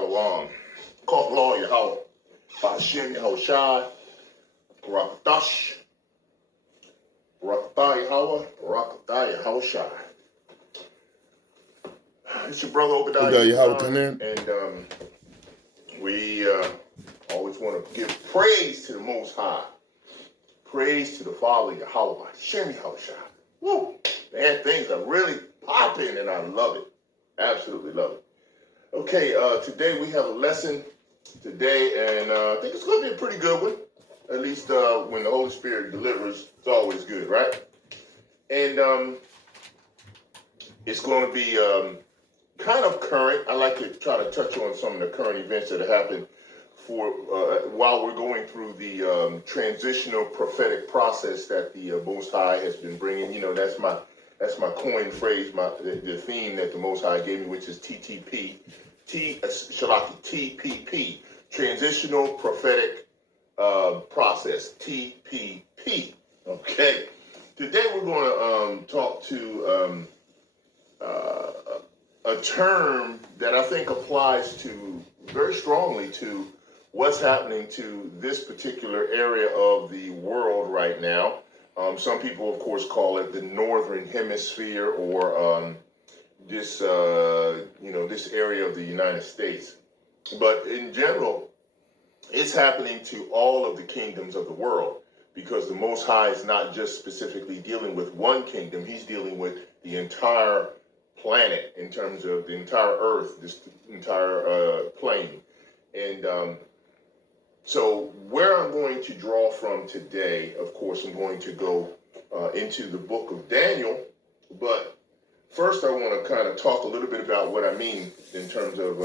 Shalom. Call law Yahawah Bahashem Yahawashi, Barakatash, Barakatah Yahawah, Barakatah Yahawashi. It's your brother Obadiah Yahawah come in. And we always want to give praise to the Most High. Praise to the Father Yahawah Bahashem Yahawashi. Woo! Man, things are really popping and I love it. Absolutely love it. Okay, today we have a lesson today, and I think it's going to be a pretty good one. At least when the Holy Spirit delivers, it's always good, right? And it's going to be kind of current. I like to try to touch on some of the current events that have happened for while we're going through the transitional prophetic process that the Most High has been bringing. You know, that's my coined phrase, the theme that the Most High gave me, which is TTP, TPP, Transitional Prophetic Process, TPP. Okay. Today we're going to talk to a term that I think applies to very strongly to what's happening to this particular area of the world right now. Some people, of course, call it the Northern Hemisphere, or this area of the United States. But in general, it's happening to all of the kingdoms of the world, because the Most High is not just specifically dealing with one kingdom. He's dealing with the entire planet, in terms of the entire earth, this entire plane. And so where I'm going to draw from today, of course, I'm going to go into the book of Daniel. But first, I want to kind of talk a little bit about what I mean in terms of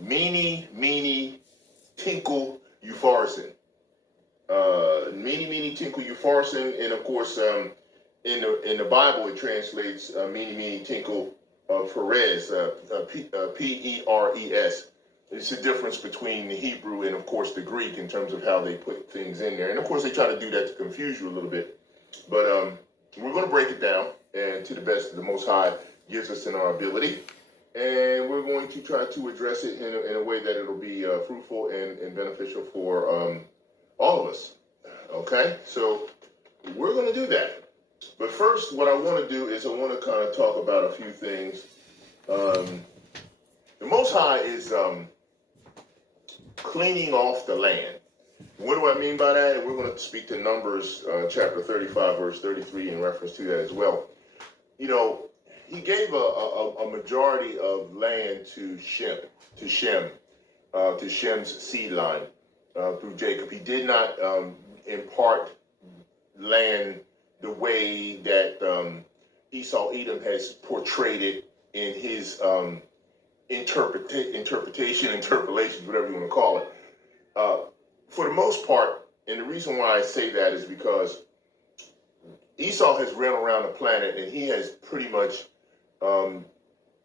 MENE TEKEL UPHARSIN. MENE TEKEL UPHARSIN, and of course, in the Bible, it translates MENE TEKEL Peres, P-E-R-E-S. It's the difference between the Hebrew and, of course, the Greek in terms of how they put things in there. And, of course, they try to do that to confuse you a little bit. But we're going to break it down, and to the best of the Most High gives us in our ability. And we're going to try to address it in a way that it'll be fruitful and beneficial for all of us. Okay? So we're going to do that. But first, what I want to do is I want to kind of talk about a few things. The Most High is cleaning off the land. What do I mean by that? And we're going to speak to Numbers chapter 35, verse 33 in reference to that as well. You know, he gave a majority of land to Shem's seed line through Jacob. He did not impart land the way that Esau Edom has portrayed it in his interpolations, whatever you want to call it. For the most part, and the reason why I say that is because Esau has ran around the planet and he has pretty much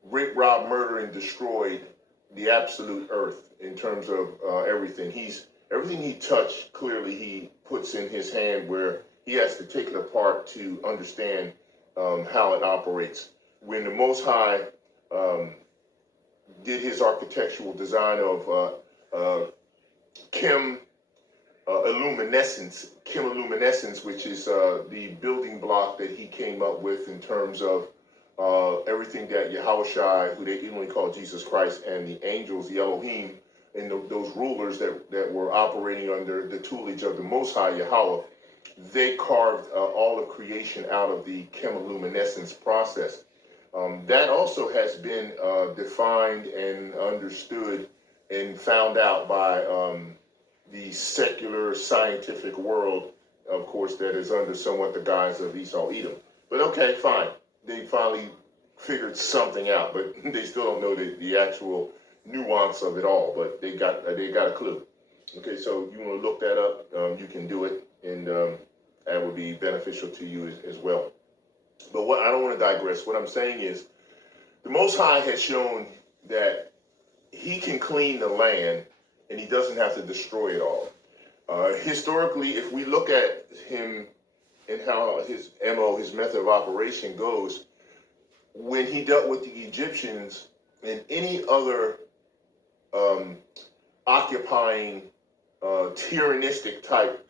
raped, robbed, murdered, and destroyed the absolute earth in terms of everything. Everything he touched, clearly he puts in his hand, where he has to take it apart to understand how it operates. When the Most High did his architectural design of chemiluminescence, which is the building block that he came up with in terms of everything that Yahawashi, who they only call Jesus Christ, and the angels, the Elohim, and those rulers that were operating under the tutelage of the Most High Yahawah, they carved all of creation out of the chemiluminescence process. That also has been defined and understood and found out by the secular scientific world, of course, that is under somewhat the guise of Esau Edom. But okay, fine. They finally figured something out, but they still don't know the actual nuance of it all. But they got a clue. Okay, so you want to look that up, you can do it, and that would be beneficial to you as well. But I don't want to digress. What I'm saying is, the Most High has shown that he can clean the land and he doesn't have to destroy it all. Historically, if we look at him and how his MO, his method of operation goes, when he dealt with the Egyptians and any other occupying, tyrannistic type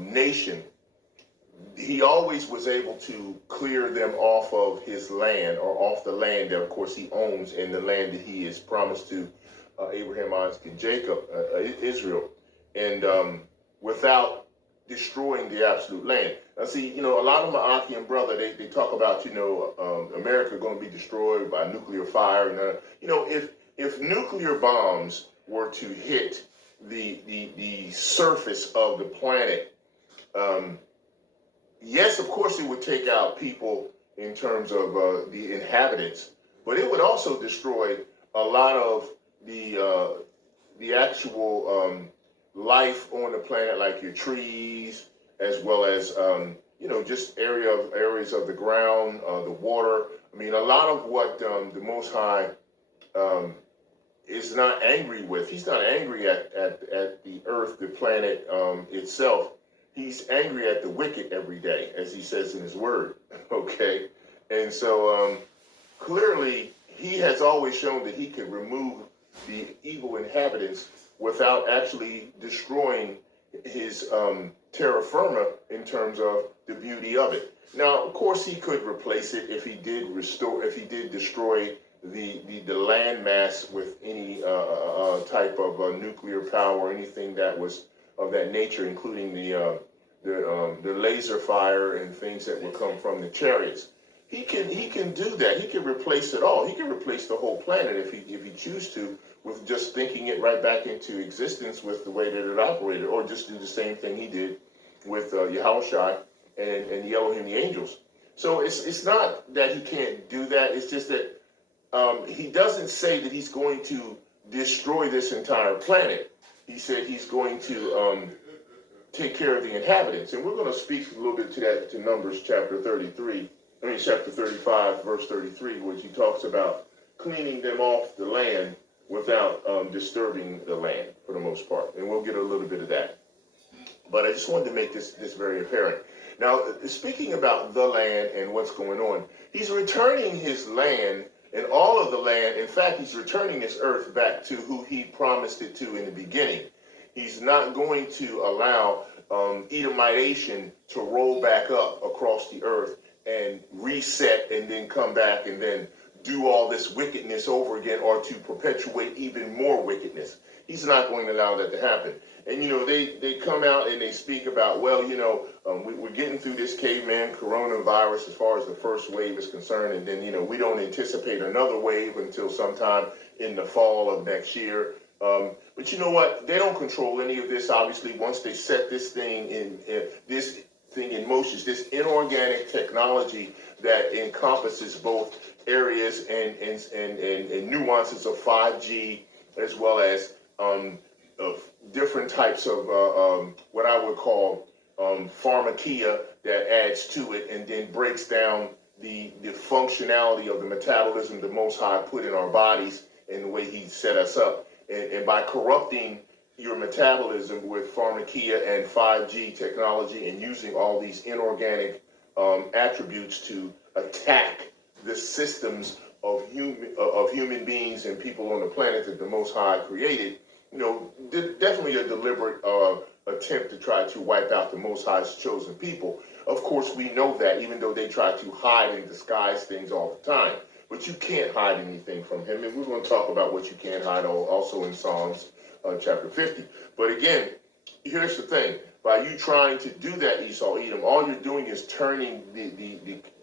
nation, he always was able to clear them off of his land, or off the land that, of course, he owns, and the land that he has promised to Abraham, Isaac, and Jacob, Israel, and without destroying the absolute land. Now, see, a lot of my Achaean brother, they talk about, America going to be destroyed by nuclear fire, and if nuclear bombs were to hit the surface of the planet, yes, of course, it would take out people in terms of the inhabitants, but it would also destroy a lot of the actual life on the planet, like your trees, as well as just areas of the ground, the water. I mean, a lot of what the Most High is not angry with. He's not angry at the earth, the planet itself. He's angry at the wicked every day, as he says in his word. Okay, and so clearly he has always shown that he can remove the evil inhabitants without actually destroying his terra firma in terms of the beauty of it. Now, of course, he could replace it if he did destroy the land mass with any type of nuclear power or anything that was of that nature, including the laser fire and things that would come from the chariots. He can do that. He can replace it all. He can replace the whole planet if he choose to, with just thinking it right back into existence with the way that it operated, or just do the same thing he did with Yahawashi and the Elohim, the angels. So it's not that he can't do that. It's just that he doesn't say that he's going to destroy this entire planet. He said he's going to take care of the inhabitants. And we're going to speak a little bit to that, to Numbers chapter 35, verse 33, which he talks about cleaning them off the land without disturbing the land, for the most part. And we'll get a little bit of that. But I just wanted to make this very apparent. Now, speaking about the land and what's going on, he's returning his land and all of the land. In fact, he's returning this earth back to who he promised it to in the beginning. He's not going to allow Edomitization to roll back up across the earth and reset and then come back and then do all this wickedness over again, or to perpetuate even more wickedness. He's not going to allow that to happen. And, they come out and they speak about, well, we're getting through this caveman coronavirus as far as the first wave is concerned. And then, we don't anticipate another wave until sometime in the fall of next year. But you know what? They don't control any of this, obviously. Once they set this thing in motion, this inorganic technology that encompasses both areas and nuances of 5G, as well as of different types of what I would call pharmakia that adds to it and then breaks down the functionality of the metabolism the Most High put in our bodies and the way he set us up. And by corrupting your metabolism with pharmakia and 5G technology and using all these inorganic attributes to attack the systems of human beings and people on the planet that the Most High created, definitely a deliberate attempt to try to wipe out the Most High's chosen people. Of course, we know that, even though they try to hide and disguise things all the time. But you can't hide anything from him. And we're going to talk about what you can't hide also in Psalms chapter 50. But again, here's the thing. By you trying to do that, Esau, Edom, all you're doing is turning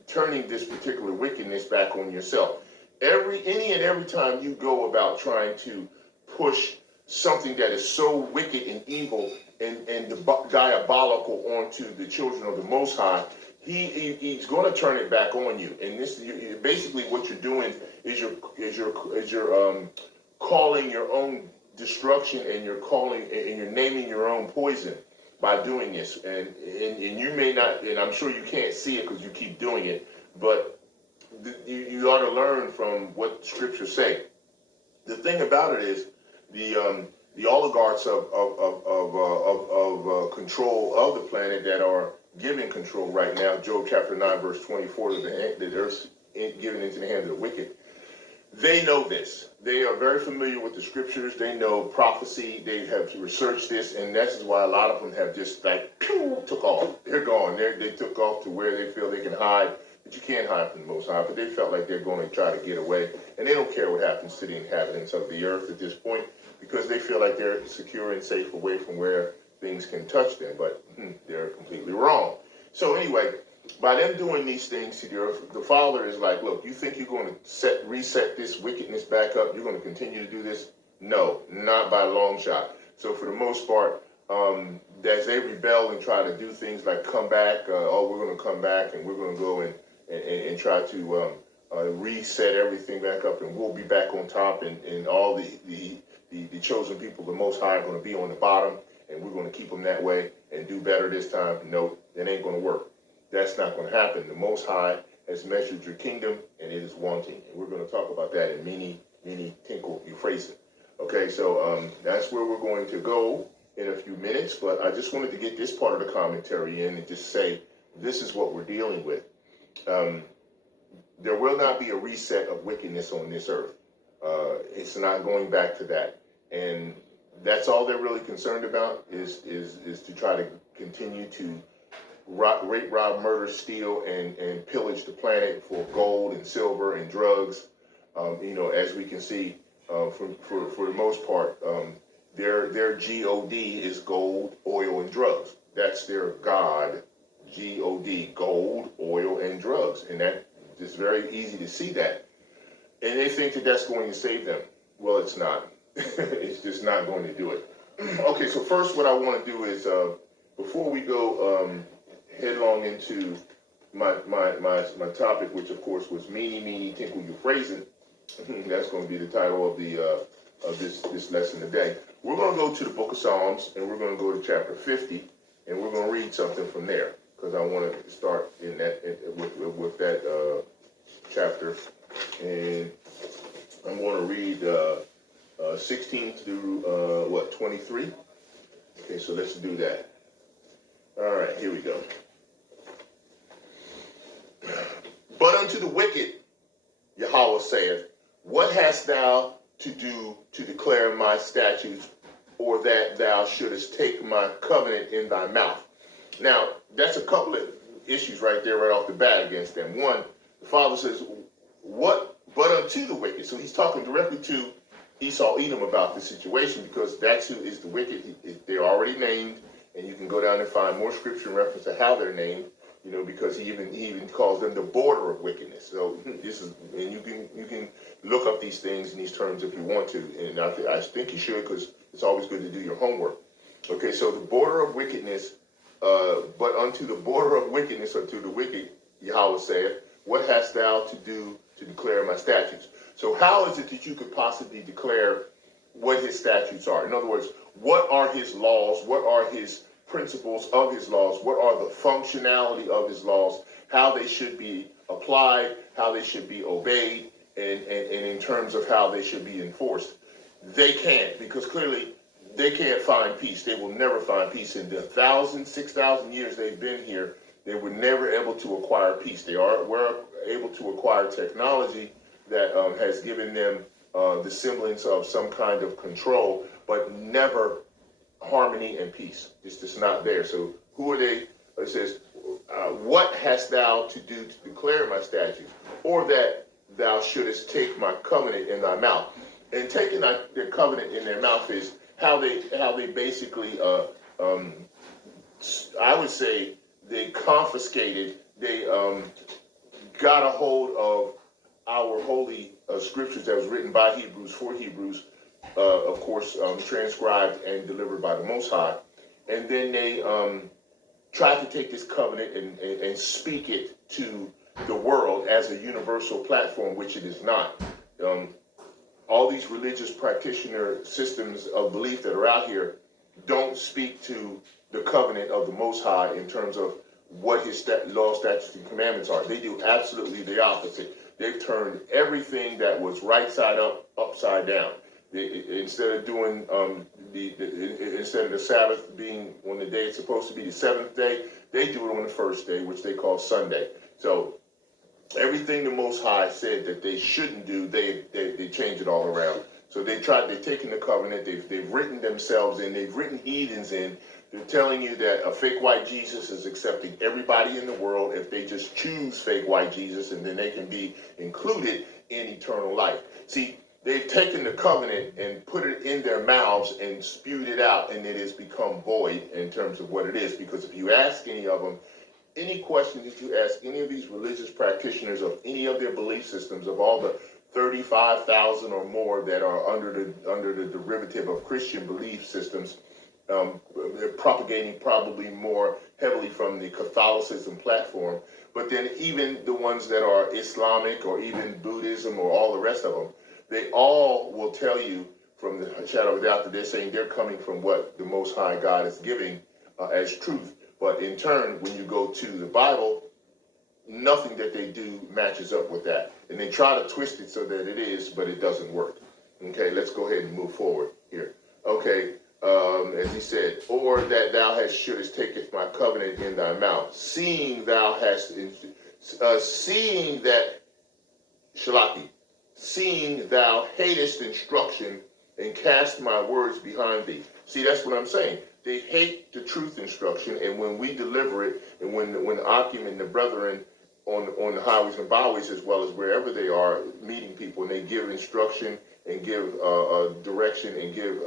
turning this particular wickedness back on yourself. Any and every time you go about trying to push something that is so wicked and evil and diabolical onto the children of the Most High, he's going to turn it back on you. And this, basically, what you're doing is you're calling your own destruction, and you're naming your own poison by doing this. And you may not, and I'm sure you can't see it because you keep doing it, but you ought to learn from what scriptures say. The thing about it is the oligarchs of control of the planet that are given control right now, Job chapter 9 verse 24, the earth's given into the hand of the wicked. They know this. They are very familiar with the scriptures. They know prophecy. They have researched this, and that's why a lot of them have just like took off. They're gone. They took off to where they feel they can hide, but you can't hide from the Most High. But they felt like they're going to try to get away, and they don't care what happens to the inhabitants of the earth at this point, because they feel like they're secure and safe away from where things can touch them. But they're completely wrong. So anyway, by them doing these things to the earth, the Father is like, look, you think you're going to reset this wickedness back up? You're going to continue to do this? No, not by a long shot. So for the most part, as they rebel and try to do things like come back, we're going to come back and we're going to go and try to reset everything back up, and we'll be back on top, and all the chosen people, the Most High, are going to be on the bottom, and we're going to keep them that way and do better this time. No, it ain't going to work. That's not going to happen. The Most High has measured your kingdom, and it is wanting. And we're going to talk about that in MENE TEKEL UPHARSIN. Okay, so that's where we're going to go in a few minutes. But I just wanted to get this part of the commentary in and just say this is what we're dealing with. There will not be a reset of wickedness on this earth. It's not going back to that. And that's all they're really concerned about is to try to continue to rape, rob, murder, steal, and pillage the planet for gold and silver and drugs. As we can see, for the most part, their G-O-D is gold, oil, and drugs. That's their God, G-O-D, gold, oil, and drugs. And that is very easy to see that. And they think that that's going to save them. Well, it's not. It's just not going to do it. Okay, so first what I want to do is, before we go headlong into my topic, which of course was MENE TEKEL UPHARSIN. That's going to be the title of the this lesson today. We're going to go to the book of Psalms, and we're going to go to chapter 50, and we're going to read something from there, because I want to start in that with that chapter, and I'm going to read 16 through 23. Okay, so let's do that. All right, here we go. But unto the wicked, Yahawah saith, what hast thou to do to declare my statutes, or that thou shouldest take my covenant in thy mouth? Now, that's a couple of issues right there, right off the bat against them. One, the Father says, what but unto the wicked? So he's talking directly to Esau, Edom about the situation, because that's who is the wicked. They're already named, and you can go down and find more scripture in reference to how they're named. Because he even calls them the border of wickedness. So this is, and you can look up these things in these terms if you want to, and I think you should, because it's always good to do your homework. Okay, so the border of wickedness, but unto the border of wickedness, unto the wicked, Yahawah saith, what hast thou to do to declare my statutes? So how is it that you could possibly declare what his statutes are? In other words, what are his laws? What are his principles of his laws? What are the functionality of his laws? How they should be applied, how they should be obeyed, and in terms of how they should be enforced? They can't, because clearly they can't find peace. They will never find peace. In the 6,000 years they've been here, they were never able to acquire peace. Were able to acquire technology that has given them the semblance of some kind of control, but never harmony and peace. It's just not there. So who are they? It says, what hast thou to do to declare my statutes, or that thou shouldest take my covenant in thy mouth? And taking their covenant in their mouth is how they basically, I would say, they confiscated, they got a hold of our holy scriptures that was written by Hebrews for Hebrews, of course, transcribed and delivered by the Most High. And then they tried to take this covenant and speak it to the world as a universal platform, which it is not. All these religious practitioner systems of belief that are out here don't speak to the covenant of the Most High in terms of what his law, statutes, and commandments are. They do absolutely the opposite. They've turned everything that was right side up, upside down. Instead of doing instead of the Sabbath being on the day it's supposed to be, the seventh day, they do it on the first day, which they call Sunday. So Everything the Most High said that they shouldn't do, they change it all around. So they've taken the covenant, they've written themselves in, they've written heathens in. They're telling you that a fake white Jesus is accepting everybody in the world if they just choose fake white Jesus, and then they can be included in eternal life. See, they've taken the covenant and put it in their mouths and spewed it out, and it has become void in terms of what it is. Because if you ask any of them, any question that you ask any of these religious practitioners of any of their belief systems, of all the 35,000 or more that are under the derivative of Christian belief systems, they're propagating probably more heavily from the Catholicism platform. But then even the ones that are Islamic or even Buddhism or all the rest of them, they all will tell you from the shadow of doubt that they're saying they're coming from what the Most High God is giving as truth. But in turn, when you go to the Bible, nothing that they do matches up with that. And they try to twist it so that it is, but it doesn't work. Okay, let's go ahead and move forward here. Okay, as he said, or that thou shouldest taketh my covenant in thy mouth, seeing that, Shalaki, seeing thou hatest instruction and cast my words behind thee. See, that's what I'm saying. They hate the truth instruction, and when we deliver it, and when Akim and the brethren on the highways and byways, as well as wherever they are meeting people, and they give instruction and give direction and give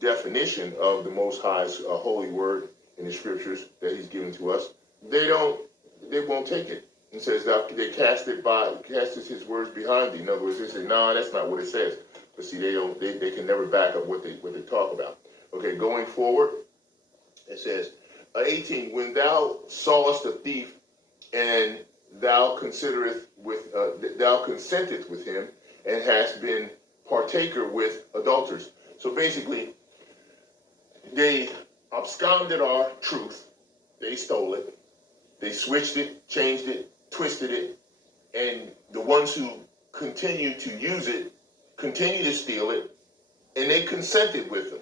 definition of the Most High's holy word in the scriptures that He's given to us, they won't take it. It says that they casted His words behind thee. In other words, they say, "No, that's not what it says." But see, they can never back up what they talk about. Okay, going forward, it says, 18, when thou sawest a thief, and thou consenteth with him, and hast been partaker with adulterers. So basically, they absconded our truth, they stole it, they switched it, changed it, twisted it, and the ones who continue to use it, continue to steal it, and they consented with them,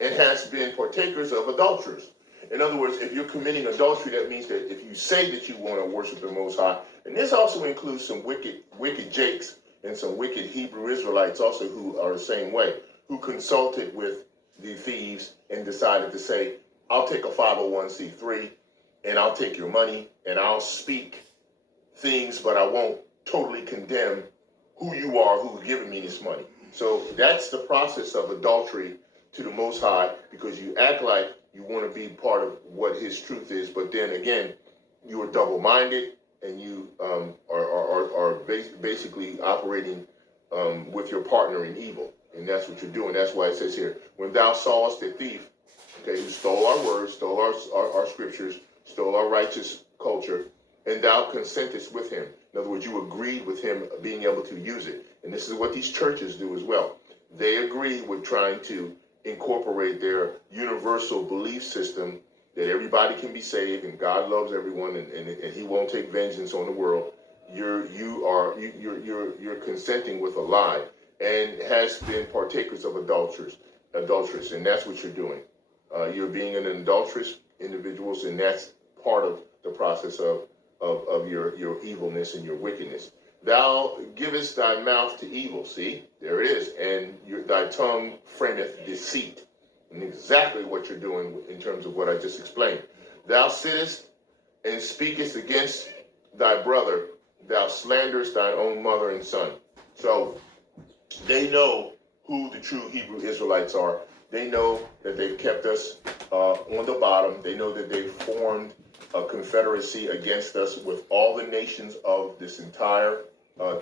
and has been partakers of adulterers. In other words, if you're committing adultery, that means that if you say that you want to worship the Most High, and this also includes some wicked Jakes and some wicked Hebrew Israelites also who are the same way, who consulted with the thieves and decided to say, I'll take a 501c3 and I'll take your money and I'll speak things, but I won't totally condemn who you are who's giving me this money. So that's the process of adultery to the Most High, because you act like you want to be part of what His truth is, but then again, you are double-minded and you are basically operating with your partner in evil, and that's what you're doing. That's why it says here, when thou sawest a thief, okay, who stole our words, stole our scriptures, stole our righteous culture, and thou consentest with him. In other words, you agreed with him being able to use it. And this is what these churches do as well. They agree with trying to incorporate their universal belief system that everybody can be saved and God loves everyone and He won't take vengeance on the world. You're consenting with a lie, and has been partakers of adulteress, and that's what you're doing. You're being an adulterous individuals, and that's part of the process of your evilness and your wickedness. Thou givest thy mouth to evil. See, there it is. And thy tongue frameth deceit. And exactly what you're doing in terms of what I just explained. Thou sittest and speakest against thy brother. Thou slanderest thine own mother and son. So they know who the true Hebrew Israelites are. They know that they've kept us on the bottom. They know that they've formed a confederacy against us with all the nations of this entire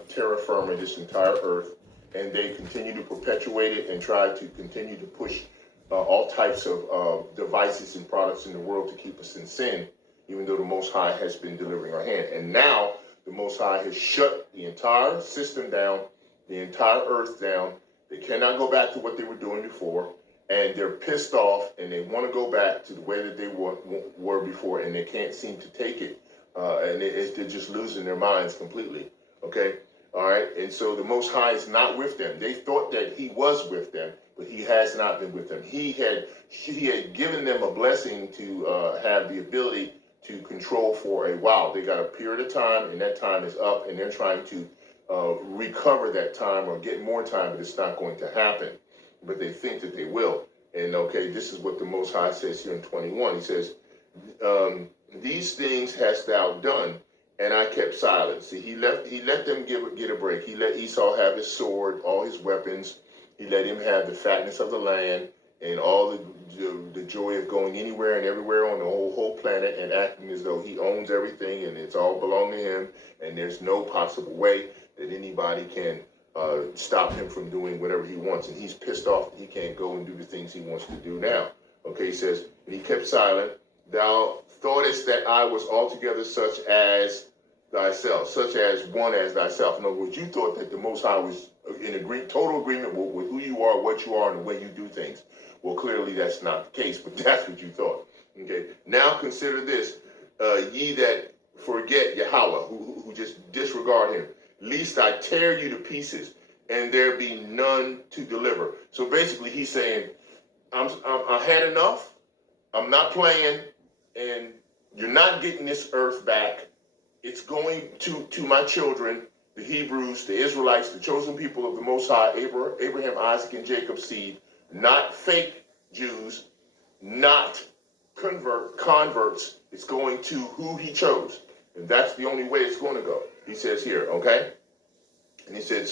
terra firma, this entire earth, and they continue to perpetuate it and try to continue to push all types of devices and products in the world to keep us in sin, even though the Most High has been delivering our hand. And now the Most High has shut the entire system down, the entire earth down. They cannot go back to what they were doing before, and they're pissed off, and they want to go back to the way that they were before, and they can't seem to take it, and they're just losing their minds completely. Okay, all right, and so the Most High is not with them. They thought that He was with them, but He has not been with them. He had given them a blessing to have the ability to control for a while. They got a period of time, and that time is up, and they're trying to recover that time or get more time, but it's not going to happen. But they think that they will. And okay, this is what the Most High says here in 21. He says, these things hast thou done, and I kept silent. See, he let them get a break. He let Esau have his sword, all his weapons. He let him have the fatness of the land and all the joy of going anywhere and everywhere on the whole planet and acting as though he owns everything and it's all belong to him, and there's no possible way that anybody can stop him from doing whatever he wants. And he's pissed off that he can't go and do the things he wants to do now. Okay, he says, and he kept silent. Thou thoughtest that I was altogether such as thyself, such as one as thyself. In other words, you thought that the Most High was in total agreement with who you are, what you are, and the way you do things. Well, clearly that's not the case, but that's what you thought. Okay, now consider this, ye that forget Yahawah, who just disregard him, lest I tear you to pieces, and there be none to deliver. So basically he's saying, I had enough, I'm not playing, and you're not getting this earth back. It's going to my children, the Hebrews, the Israelites, the chosen people of the Most High, Abraham, Isaac, and Jacob's seed, not fake Jews, not converts. It's going to who he chose. And that's the only way it's going to go. He says here, okay? And he said,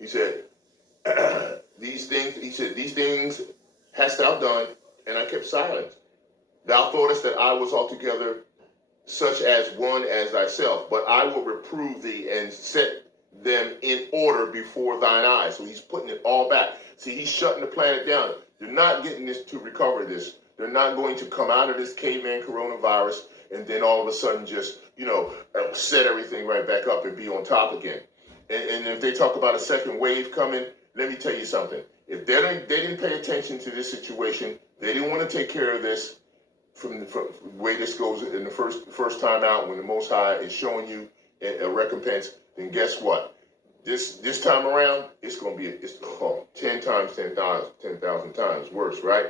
he said, these things hast thou done, and I kept silent. Thou thoughtest that I was altogether such as one as thyself, but I will reprove thee and set them in order before thine eyes. So he's putting it all back. See, he's shutting the planet down. They're not getting this to recover this. They're not going to come out of this caveman coronavirus and then all of a sudden just, set everything right back up and be on top again. And if they talk about a second wave coming, let me tell you something. If they didn't pay attention to this situation, they didn't want to take care of this from the way this goes in the first time out, when the Most High is showing you a recompense, then guess what? This time around, it's going to be 10 times 10,000 times worse, right?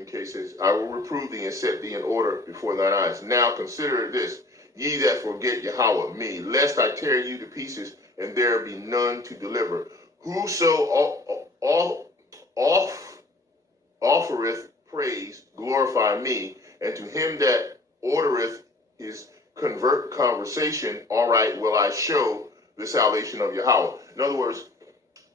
Okay, it says, I will reprove thee and set thee in order before thine eyes. Now consider this, ye that forget Yahawah, me, lest I tear you to pieces, and there be none to deliver. Whoso offereth praise, glorify me, and to him that ordereth his conversation, all right, will I show the salvation of Yahawah. In other words,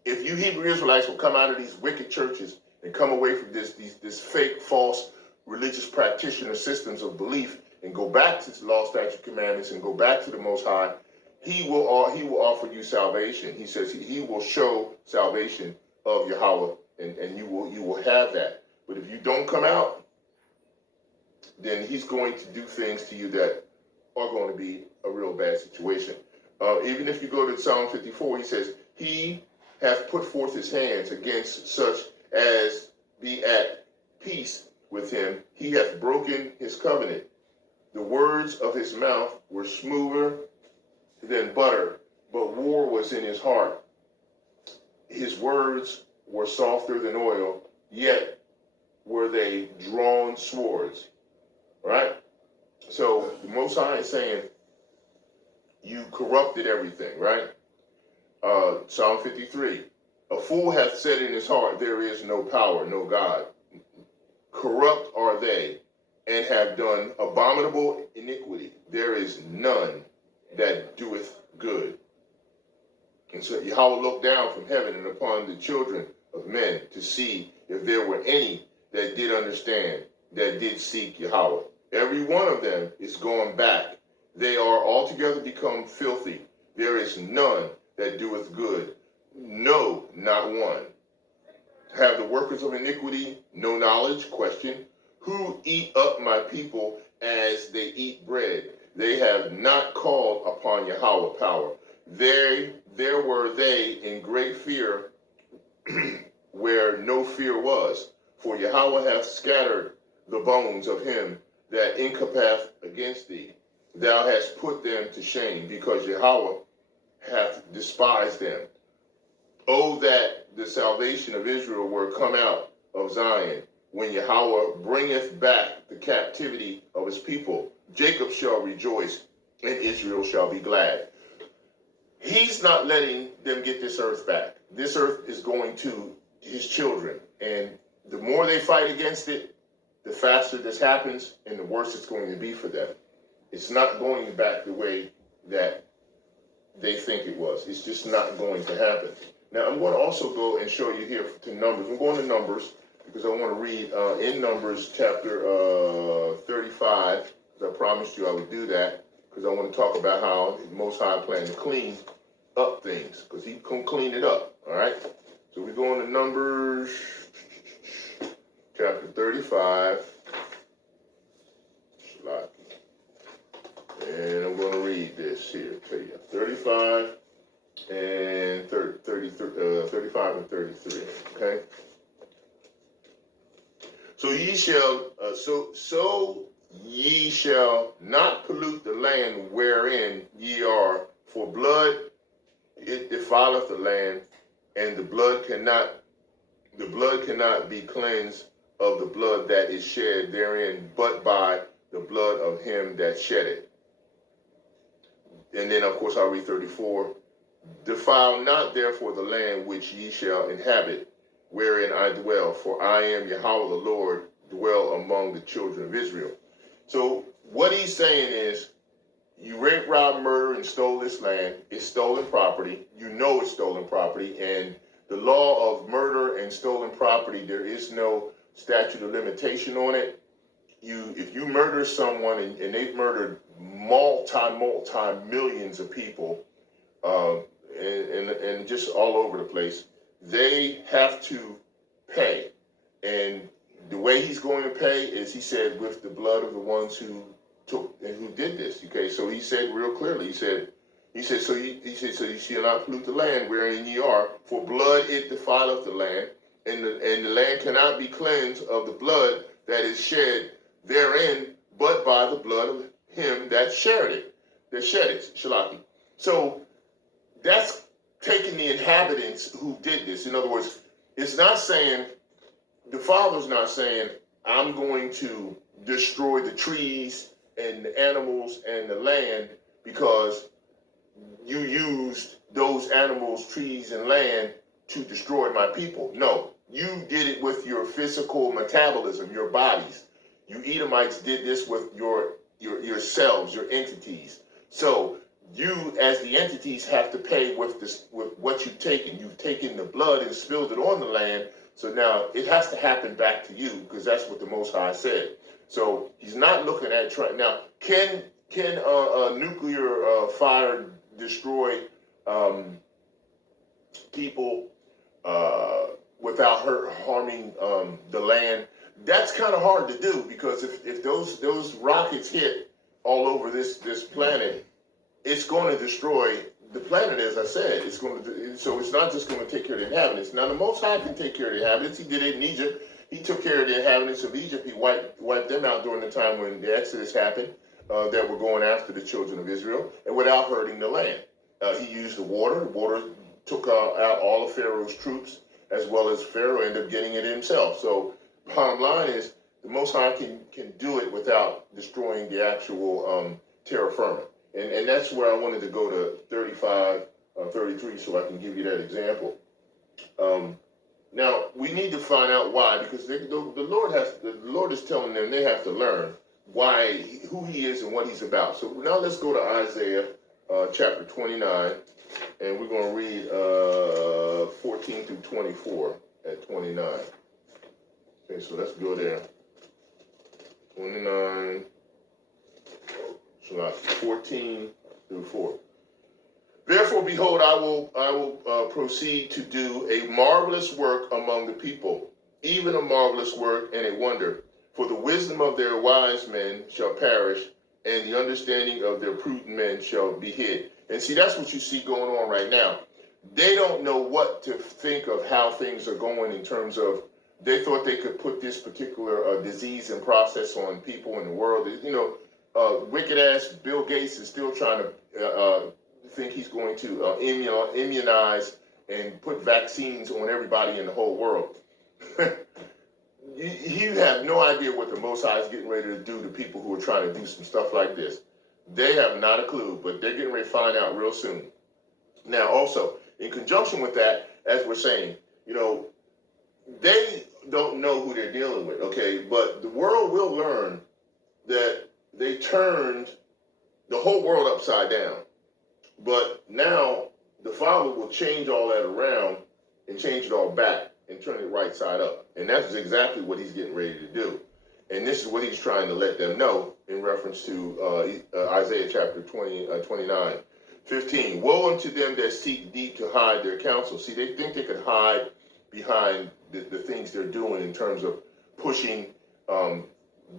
if you Hebrew Israelites will come out of these wicked churches and come away from this fake, false religious practitioner systems of belief and go back to the law, statute, commandments, and go back to the Most High, he will offer you salvation. He says he will show salvation of Yahawah, and you will have that. But if you don't come out, then he's going to do things to you that are going to be a real bad situation. Even if you go to Psalm 54, he says, he hath put forth his hands against such as be at peace with him. He hath broken his covenant. The words of his mouth were smoother than butter, but war was in his heart. His words were softer than oil, yet were they drawn swords. Right? So the Most High is saying, you corrupted everything, right? Psalm 53, a fool hath said in his heart, there is no power, no God. Corrupt are they, and have done abominable iniquity. There is none that doeth good. And so Yahawah looked down from heaven and upon the children of men to see if there were any that did understand, that did seek Yahawah. Every one of them is gone back. They are altogether become filthy. There is none that doeth good. No, not one. Have the workers of iniquity no knowledge? Question. Who eat up my people as they eat bread? They have not called upon Yahawah power. There were they in great fear where no fear was. For Yahawah hath scattered the bones of him that incapath against thee. Thou hast put them to shame, because Yahawah hath despised them. Oh, that the salvation of Israel were come out of Zion, when Yahawah bringeth back the captivity of his people. Jacob shall rejoice, and Israel shall be glad. He's not letting them get this earth back. This earth is going to his children. And the more they fight against it, the faster this happens and the worse it's going to be for them. It's not going back the way that they think it was. It's just not going to happen. Now, I'm going to also go and show you here to Numbers. I'm going to Numbers because I want to read in Numbers chapter 35, because I promised you I would do that, because I want to talk about how the Most High planned to clean up things, because he can clean it up, all right? So we're going to Numbers chapter 35. And I'm going to read this here. Tell you 35 and 35 and 33. Okay. So ye shall not pollute the land wherein ye are, for blood it defileth the land, and the blood cannot be cleansed of the blood that is shed therein, but by the blood of him that shed it. And then, of course, I'll read 34. Defile not therefore the land which ye shall inhabit, wherein I dwell, for I am Yahawah the Lord, dwell among the children of Israel. So what he's saying is, you raped, robbed, murdered, and stole this land. It's stolen property. You know it's stolen property. And the law of murder and stolen property, there is no statute of limitation on it. If you murder someone, and they've murdered multi millions of people, and just all over the place, they have to pay. And the way he's going to pay is, he said, with the blood of the ones who took and who did this. Okay, so he said real clearly, he said, so you shall not pollute the land wherein ye are, for blood it defileth the land, and the land cannot be cleansed of the blood that is shed therein, but by the blood of him that shed it, Shalaki. So that's taking the inhabitants who did this. In other words, it's not saying, the Father's not saying, I'm going to destroy the trees and the animals and the land because you used those animals, trees, and land to destroy my people. No, you did it with your physical metabolism, your bodies. You Edomites did this with yourselves, your entities. So you, as the entities, have to pay with what you've taken. You've taken the blood and spilled it on the land. So now it has to happen back to you, because that's what the Most High said. So he's not looking at trying. Now, can nuclear fire destroy people without harming the land? That's kind of hard to do, because if those rockets hit all over this planet, it's going to destroy the planet. As I said, it's going to. So it's not just going to take care of the inhabitants. Now, the Most High can take care of the inhabitants. He did it in Egypt. He took care of the inhabitants of Egypt. He wiped them out during the time when the Exodus happened, that were going after the children of Israel, and without hurting the land. He used the water. The water took out all of Pharaoh's troops, as well as Pharaoh ended up getting it himself. So bottom line is, the Most High can do it without destroying the actual terra firma. And that's where I wanted to go to 35, 33, so I can give you that example. Now, we need to find out why, because the Lord is telling them they have to learn who he is and what he's about. So now let's go to Isaiah chapter 29, and we're going to read 14 through 24 at 29. Okay, so let's go there. 29, 14 through 4. Therefore, behold, I will proceed to do a marvelous work among the people, even a marvelous work and a wonder. For the wisdom of their wise men shall perish, and the understanding of their prudent men shall be hid. And see, that's what you see going on right now. They don't know what to think of how things are going, in terms of, they thought they could put this particular disease and process on people in the world. You know, wicked ass Bill Gates is still trying to think he's going to immunize and put vaccines on everybody in the whole world. you have no idea what the Most High is getting ready to do to people who are trying to do some stuff like this. They have not a clue, but they're getting ready to find out real soon. Now, also, in conjunction with that, as we're saying, they don't know who they're dealing with, okay? But the world will learn that they turned the whole world upside down. But now the Father will change all that around and change it all back and turn it right side up. And that's exactly what he's getting ready to do. And this is what he's trying to let them know in reference to Isaiah chapter 29. 15. Woe unto them that seek deep to hide their counsel. See, they think they could hide behind the things they're doing in terms of pushing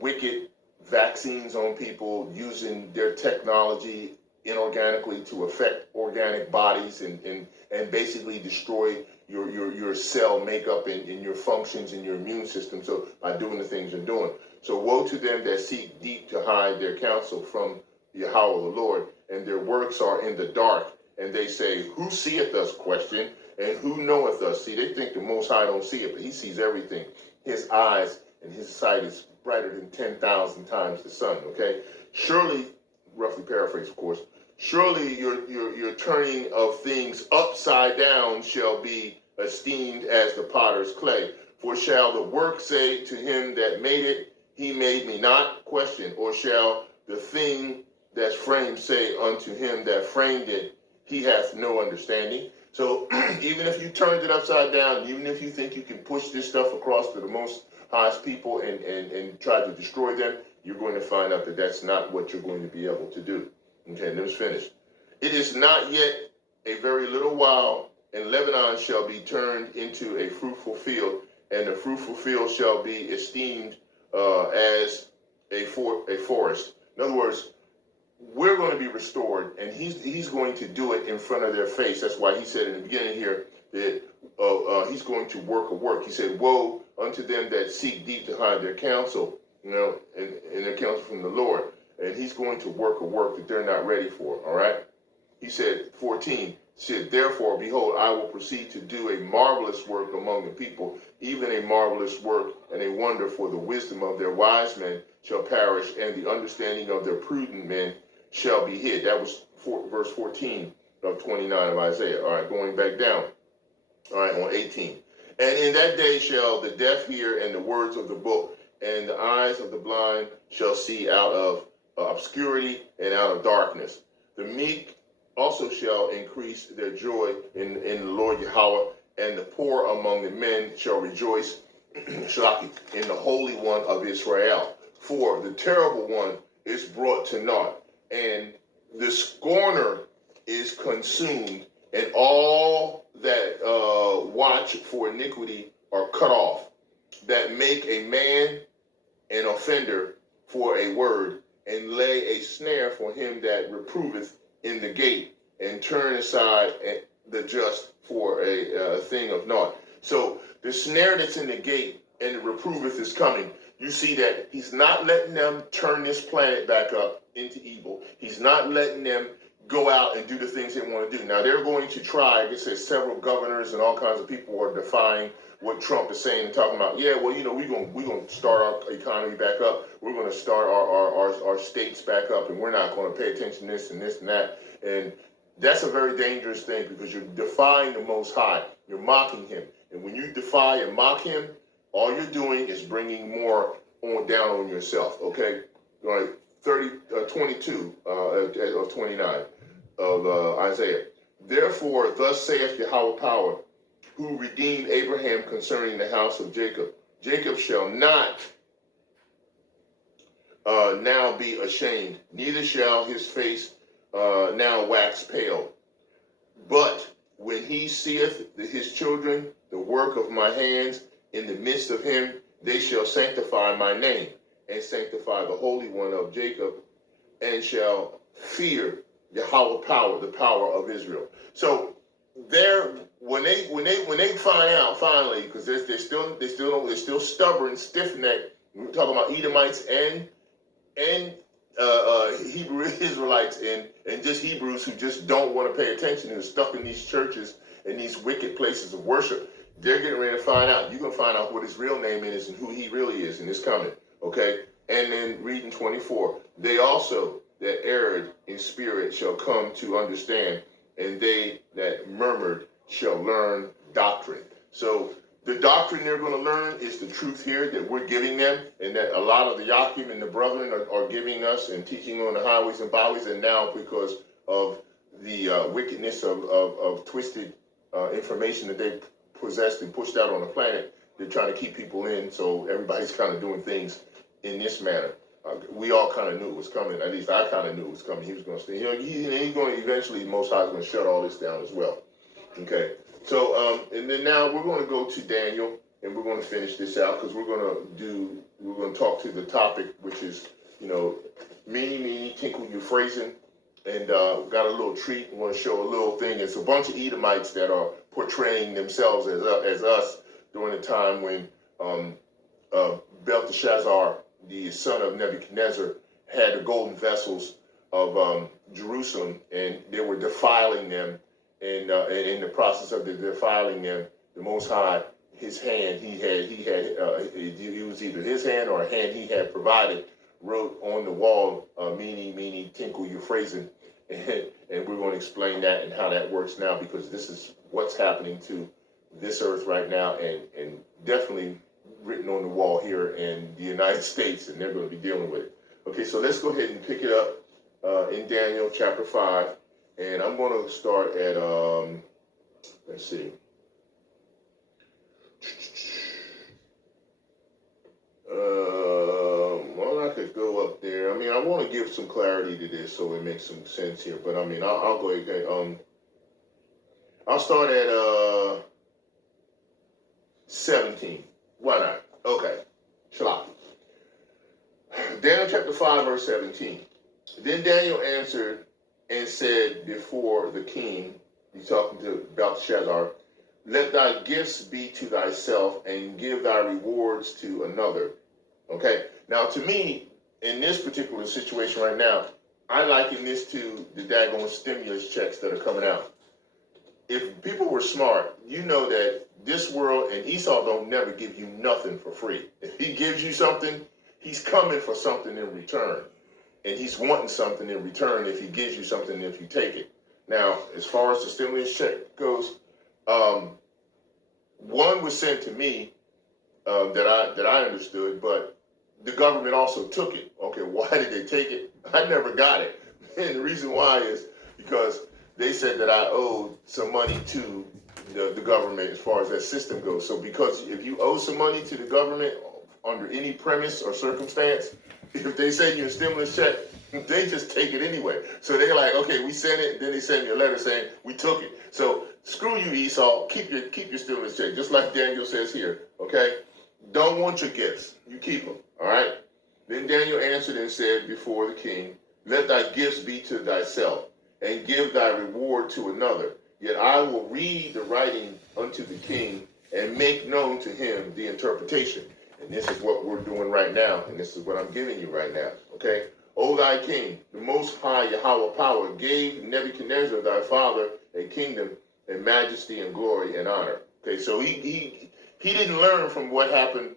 wicked vaccines on people, using their technology inorganically to affect organic bodies and basically destroy your cell makeup and your functions and your immune system. So by doing the things they're doing. So woe to them that seek deep to hide their counsel from Yahawah the Lord, and their works are in the dark. And they say, who seeth us, question, and who knoweth us? See, they think the Most High don't see it, but he sees everything. His eyes and his sight is brighter than 10,000 times the sun, okay? Surely, roughly paraphrase, of course, surely your turning of things upside down shall be esteemed as the potter's clay. For shall the work say to him that made it, he made me not, question, or shall the thing that's framed say unto him that framed it, he hath no understanding? So even if you turned it upside down, even if you think you can push this stuff across to the Most High's people and try to destroy them, you're going to find out that that's not what you're going to be able to do. Okay, let us finish. It is not yet a very little while, and Lebanon shall be turned into a fruitful field, and the fruitful field shall be esteemed as a forest. In other words, we're going to be restored, and he's going to do it in front of their face. That's why he said in the beginning here that he's going to work a work. He said, woe unto them that seek deep to hide their counsel, and their counsel from the Lord. And he's going to work a work that they're not ready for, all right? He said, 14, said, therefore, behold, I will proceed to do a marvelous work among the people, even a marvelous work and a wonder, for the wisdom of their wise men shall perish, and the understanding of their prudent men shall be hid. That was verse 14 of 29 of Isaiah. All right, going back down. All right, on 18. And in that day shall the deaf hear, and the words of the book, and the eyes of the blind shall see out of obscurity and out of darkness. The meek also shall increase their joy in the Lord Yahawah, and the poor among the men shall rejoice in the Holy One of Israel. For the terrible one is brought to naught, and the scorner is consumed, and all that watch for iniquity are cut off, that make a man an offender for a word, and lay a snare for him that reproveth in the gate, and turn aside the just for a thing of naught. So the snare that's in the gate and the reproveth is coming. You see that he's not letting them turn this planet back up into evil. He's not letting them go out and do the things they want to do. Now they're going to try. I guess there's several governors and all kinds of people are defying what Trump is saying and talking about. Yeah, well, we're going to start our economy back up. We're going to start our states back up, and we're not going to pay attention to this and this and that. And that's a very dangerous thing, because you're defying the Most High. You're mocking him. And when you defy and mock him, all you're doing is bringing more down on yourself, okay? All right, 22 of 29 of Isaiah. Therefore, thus saith Yahawah Power, who redeemed Abraham concerning the house of Jacob. Jacob shall not now be ashamed, neither shall his face now wax pale. But when he seeth his children, the work of my hands, in the midst of him, they shall sanctify my name, and sanctify the Holy One of Jacob, and shall fear Yahawah Power, the power of Israel. So when they find out finally, because they're still stubborn, stiff-necked. We're talking about Edomites and Hebrew Israelites and just Hebrews who just don't want to pay attention, who are stuck in these churches and these wicked places of worship. They're getting ready to find out. You're going to find out what his real name is and who he really is, and it's coming. Okay? And then reading 24. They also that erred in spirit shall come to understand, and they that murmured shall learn doctrine. So the doctrine they're going to learn is the truth here that we're giving them, and that a lot of the Yakim and the brethren are giving us and teaching on the highways and byways. And now, because of the wickedness of twisted information that they possessed and pushed out on the planet, they're trying to keep people in. So everybody's kind of doing things in this manner. We all kind of knew it was coming. At least I kind of knew it was coming. He was going to stay. He's going to eventually, Most High is going to shut all this down as well. Okay. So, and then now we're going to go to Daniel, and we're going to finish this out, because we're going to talk to the topic, which is, MENE TEKEL UPHARSIN, and got a little treat. We want to show a little thing. It's a bunch of Edomites that are portraying themselves as us during the time when Belteshazzar, the son of Nebuchadnezzar, had the golden vessels of Jerusalem, and they were defiling them. And in the process of the defiling them, the Most High, his hand, it was either his hand or a hand he had provided, wrote on the wall, MENE TEKEL UPHARSIN, and we're going to explain that and how that works now, because this is what's happening to this earth right now, and definitely written on the wall here in the United States, and they're going to be dealing with it. Okay, so let's go ahead and pick it up in Daniel chapter 5. And I'm going to start at, let's see. Well, I could go up there. I mean, I want to give some clarity to this so it makes some sense here. But, I mean, I'll go ahead. I'll start at 17. Why not? Okay. Shalom. Daniel chapter 5, verse 17. Then Daniel answered and said before the king, he's talking to Belteshazzar, let thy gifts be to thyself, and give thy rewards to another. Okay, now to me, in this particular situation right now, I liken this to the daggone stimulus checks that are coming out. If people were smart, you know that this world, and Esau don't never give you nothing for free. If he gives you something, he's coming for something in return. And he's wanting something in return if he gives you something, if you take it. Now, as far as the stimulus check goes, one was sent to me that I understood, but the government also took it. Okay, why did they take it? I never got it. And the reason why is because they said that I owed some money to the government as far as that system goes. So because if you owe some money to the government under any premise or circumstance, if they send you a stimulus check, they just take it anyway. So they're like, okay, we sent it. Then they send you a letter saying we took it. So screw you, Esau. Keep your stimulus check, just like Daniel says here. Okay, don't want your gifts. You keep them. All right. Then Daniel answered and said before the king, let thy gifts be to thyself, and give thy reward to another. Yet I will read the writing unto the king, and make known to him the interpretation. And this is what we're doing right now, and this is what I'm giving you right now, okay? O thy king, the most high Yahawah power, gave Nebuchadnezzar thy father a kingdom and majesty and glory and honor. Okay, so he didn't learn from what happened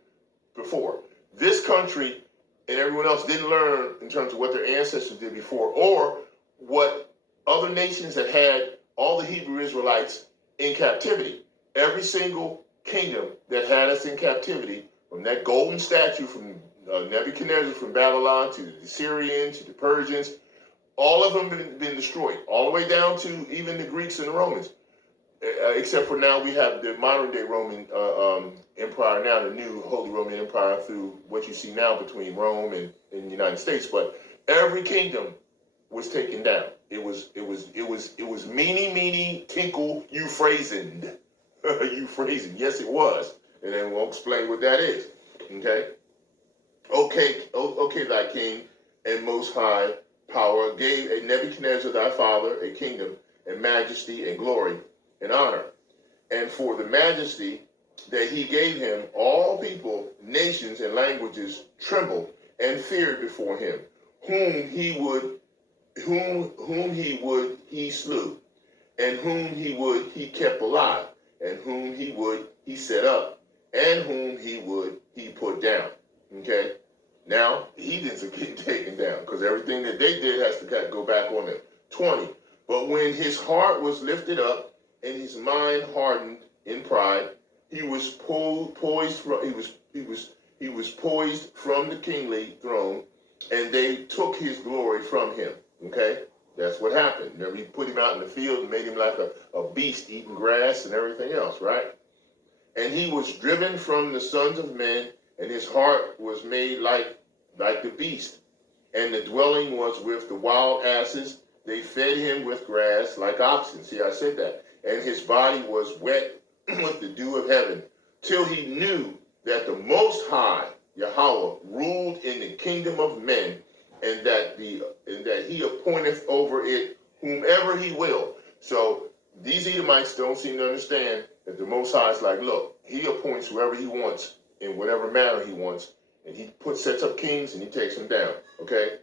before. This country and everyone else didn't learn in terms of what their ancestors did before, or what other nations had all the Hebrew Israelites in captivity. Every single kingdom that had us in captivity, from that golden statue from Nebuchadnezzar from Babylon to the Syrians to the Persians, all of them been destroyed, all the way down to even the Greeks and the Romans. Except for now we have the modern day Roman Empire now, the new Holy Roman Empire through what you see now between Rome and the United States. But every kingdom was taken down. It was MENE TEKEL UPHARSIN. UPHARSIN. Yes, it was. And then we'll explain what that is. Okay? Okay, thy king and most high power gave a Nebuchadnezzar thy father a kingdom and majesty and glory and honor. And for the majesty that he gave him, all people, nations, and languages trembled and feared before him, whom he would he slew, and whom he kept alive, and whom he would he set up, and whom he put down. Okay? Now, heathens are getting taken down because everything that they did has to go back on them. 20. But when his heart was lifted up and his mind hardened in pride, he was poised from the kingly throne, and they took his glory from him. Okay? That's what happened. Remember, he put him out in the field and made him like a beast eating grass and everything else, right? And he was driven from the sons of men, and his heart was made like the beast. And the dwelling was with the wild asses. They fed him with grass like oxen. See, I said that. And his body was wet with the dew of heaven, till he knew that the Most High, Yahawah, ruled in the kingdom of men, and that he appointeth over it whomever he will. So these Edomites don't seem to understand that the Most High is like, look, he appoints whoever he wants in whatever manner he wants, and he sets up kings and he takes them down. Okay,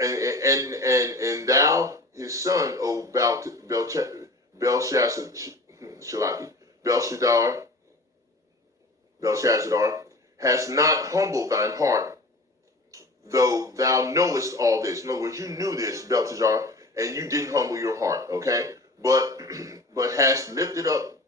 and thou, his son, O Belshazzar, hast not humbled thine heart, though thou knowest all this. In other words, you knew this, Belshazzar, and you didn't humble your heart, okay? But hast lifted up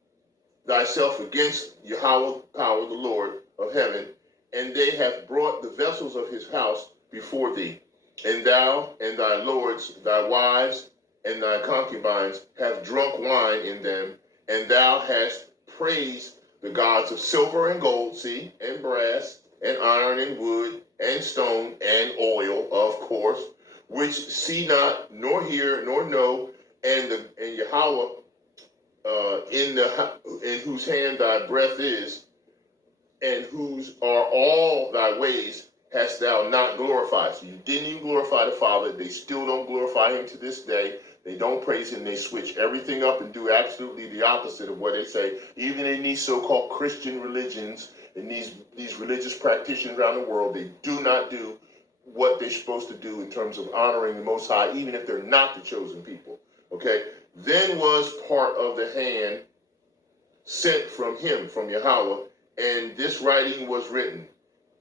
thyself against Yahawah, power, the Lord of heaven, and they have brought the vessels of his house before thee. And thou and thy lords, thy wives, and thy concubines have drunk wine in them, and thou hast praised the gods of silver and gold, see, and brass, and iron and wood, and stone, and oil, of course, which see not, nor hear, nor know, and Yahawah, in whose hand thy breath is, and whose are all thy ways, hast thou not glorified. So you didn't even glorify the Father. They still don't glorify him to this day. They don't praise him. They switch everything up and do absolutely the opposite of what they say. Even in these so-called Christian religions and these religious practitioners around the world, they do not do what they're supposed to do in terms of honoring the Most High, even if they're not the chosen people. Okay? Then was part of the hand sent from him, from Yahawah, and this writing was written.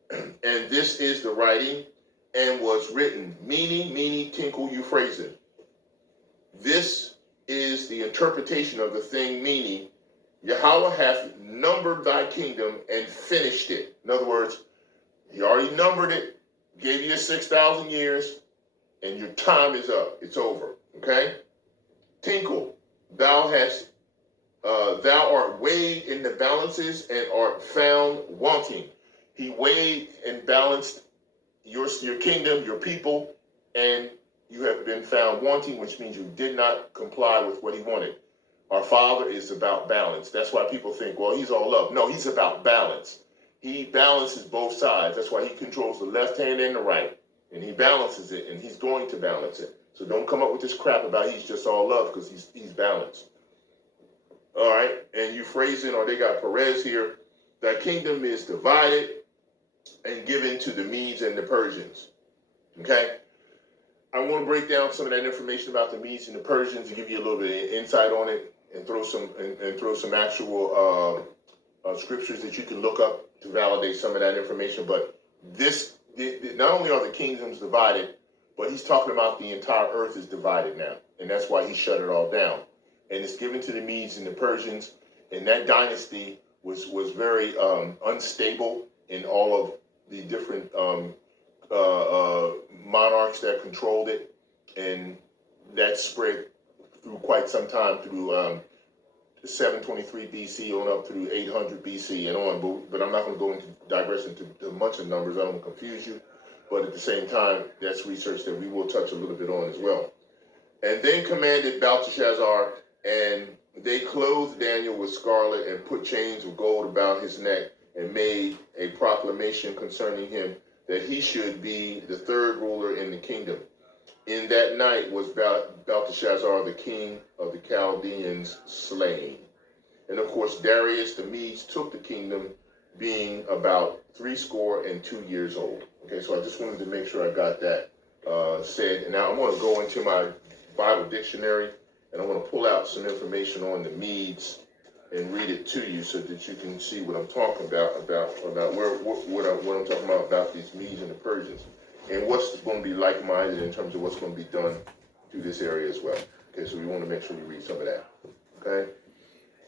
And this is the writing, and was written. MENE TEKEL UPHARSIN. This is the interpretation of the thing, meaning Yahawah hath numbered thy kingdom and finished it. In other words, he already numbered it, gave you 6,000 years, and your time is up. It's over. Okay? Tekel, thou art weighed in the balances and art found wanting. He weighed and balanced your kingdom, your people, and you have been found wanting, which means you did not comply with what he wanted. Our Father is about balance. That's why people think, well, he's all love. No, he's about balance. He balances both sides. That's why he controls the left hand and the right. And he balances it, and he's going to balance it. So don't come up with this crap about he's just all love, because he's balanced. All right, and Euphrasin, or they got Perez here, that kingdom is divided and given to the Medes and the Persians. Okay? I want to break down some of that information about the Medes and the Persians to give you a little bit of insight on it, and throw some actual scriptures that you can look up to validate some of that information. But not only are the kingdoms divided, but he's talking about the entire earth is divided now, and that's why he shut it all down. And it's given to the Medes and the Persians, and that dynasty was very unstable in all of the different monarchs that controlled it, and that spread through quite some time, through 723 BC on up through 800 BC and on. But I'm not going to go into digress into a bunch of numbers. I don't want to confuse you. But at the same time, that's research that we will touch a little bit on as well. And then commanded Belteshazzar, and they clothed Daniel with scarlet and put chains of gold about his neck, and made a proclamation concerning him, that he should be the third ruler in the kingdom. In that night was Belteshazzar, the king of the Chaldeans, slain. And of course, Darius the Medes took the kingdom, being about 62 years old. Okay, so I just wanted to make sure I got that said. And now I want to go into my Bible dictionary, and I want to pull out some information on the Medes and read it to you so that you can see what I'm talking about what I'm talking about these Medes and the Persians, and what's going to be like-minded in terms of what's going to be done through this area as well. Okay, so we want to make sure we read some of that. Okay?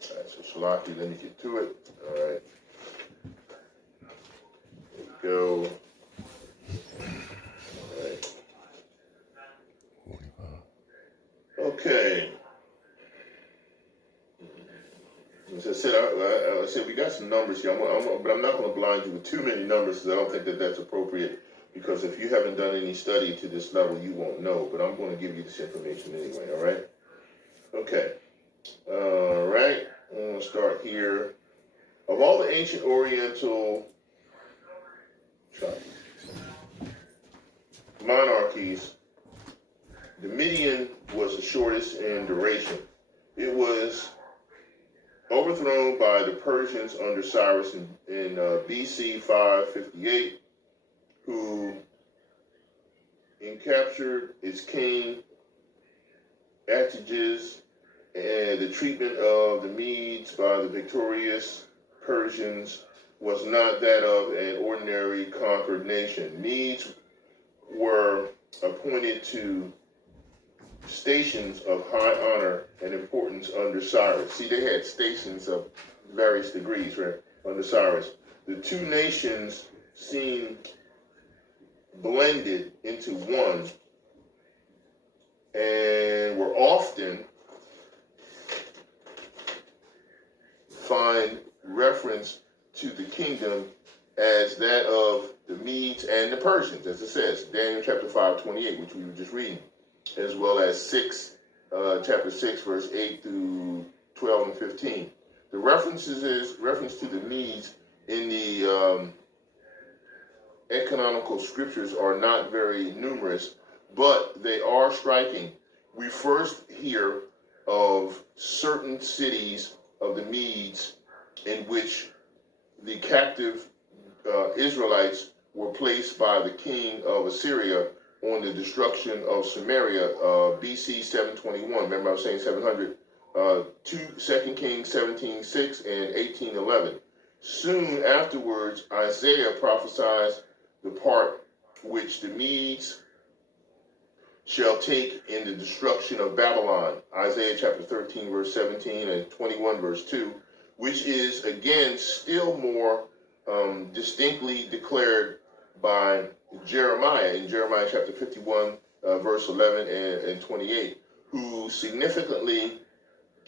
All right, so Shalaki, let me get to it. All right. Here we go. All right. Okay. As I said, we got some numbers here, but I'm not going to blind you with too many numbers because I don't think that that's appropriate, because if you haven't done any study to this level, you won't know, but I'm going to give you this information anyway, all right? Okay. All right. I'm going to start here. Of all the ancient Oriental monarchies, the Median was the shortest in duration. It was overthrown by the Persians under Cyrus in BC 558, who captured its king, Artaxerxes, and the treatment of the Medes by the victorious Persians was not that of an ordinary conquered nation. Medes were appointed to stations of high honor and importance under Cyrus. See, they had stations of various degrees, right, under Cyrus. The two nations seemed blended into one and were often find reference to the kingdom as that of the Medes and the Persians, as it says, Daniel chapter 5:28, which we were just reading, as well as chapter 6, verse 8 through 12 and 15. The reference to the Medes in the canonical scriptures are not very numerous, but they are striking. We first hear of certain cities of the Medes in which the captive Israelites were placed by the king of Assyria on the destruction of Samaria, BC 721. Remember I was saying 700. 2 Kings 17:6 and 18:11. Soon afterwards, Isaiah prophesies the part which the Medes shall take in the destruction of Babylon. Isaiah chapter 13, verse 17 and 21, verse 2, which is again still more distinctly declared by Jeremiah in Jeremiah chapter 51, verse 11 and 28, who significantly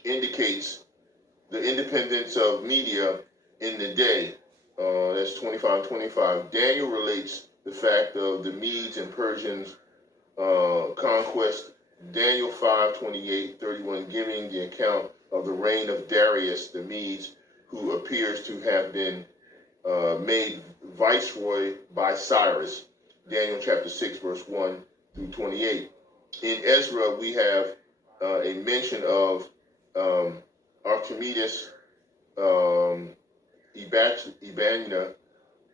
indicates the independence of Media in the day. That's 25:25. Daniel relates the fact of the Medes and Persians conquest. Daniel 5:28-31, giving the account of the reign of Darius the Medes, who appears to have been made viceroy by Cyrus. Daniel chapter 6, verse 1 through 28. In Ezra, we have a mention of Archimedes, Ibanna,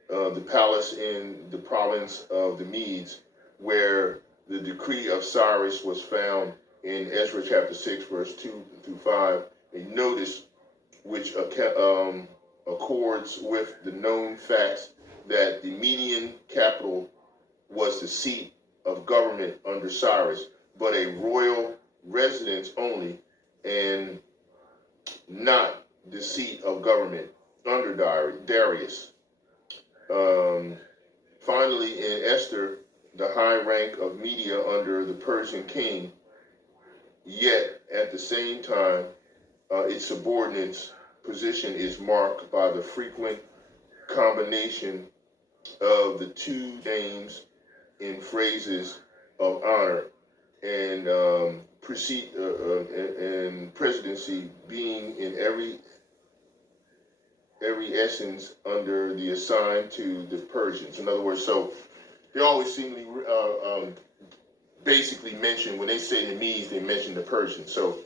the palace in the province of the Medes, where the decree of Cyrus was found in Ezra chapter 6, verse 2 through 5, a notice which accords with the known facts that the Median capital was the seat of government under Cyrus, but a royal residence only, and not the seat of government under Darius. Finally, in Esther, the high rank of Media under the Persian king, yet at the same time, its subordinates' position is marked by the frequent combination of the two names in phrases of honor, and and presidency being in every essence under the assigned to the Persians. In other words, so they always seem to basically mention, when they say the Medes, they mention the Persians. So